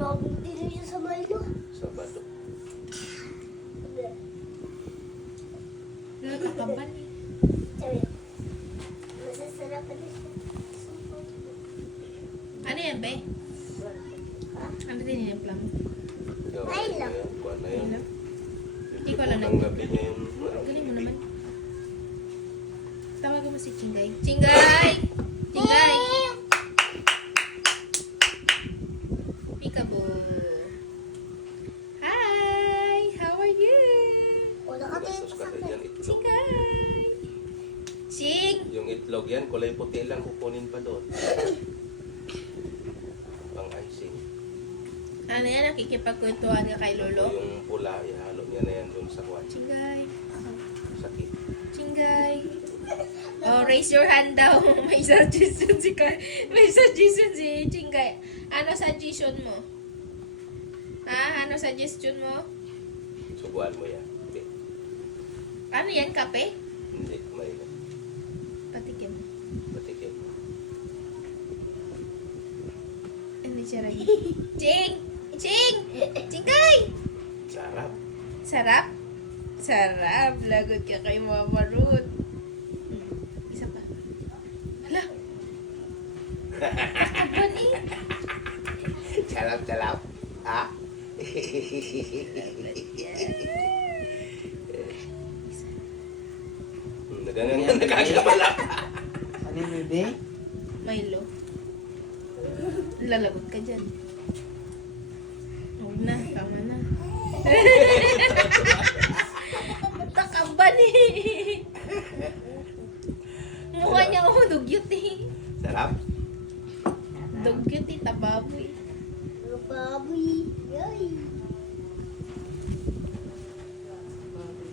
Grabe din yun sa Milo. Sabado. Nakakaban eh. Sabi, masasarap na siya. Ano yan, be? Ano din yung plum? Ay, lang. Kuha na yun. Hindi ko alam na. Ang gabi niya yung... Galing mo naman. Tawag mo si Chingay. Chingay! Chingay! Peekaboo. Hi! How are you? Wala ka tayo Bastos sa kasi akin. yan itlog. Chingay! Ching! Yung itlog yan, kulay puti lang kukunin pa doon. Pang icing. Ano yan? Nakikipagkwentuhan ka kay Lolo? Yung pula, ihalo niya na yan doon sa kwan. Chingay! Sakit. Chingay! Oh, raise your hand daw. May suggestion si Chingay. Ano suggestion mo? Ha? Ano suggestion mo? Subuan mo yan. Hindi. Ano yan? Kape? Hindi. May Patikim. patikim. Ano siya rin? Ching! Ching! Chingay! Sarap. Sarap? Sarap. Lagot ka kay Mama Ruth. Isa pa. Hala. Kaban eh. Sarap. Ha? Nagangan nakakabala. Ano yung bebe? Milo. Lalagot ka dyan. Huwag na. Tama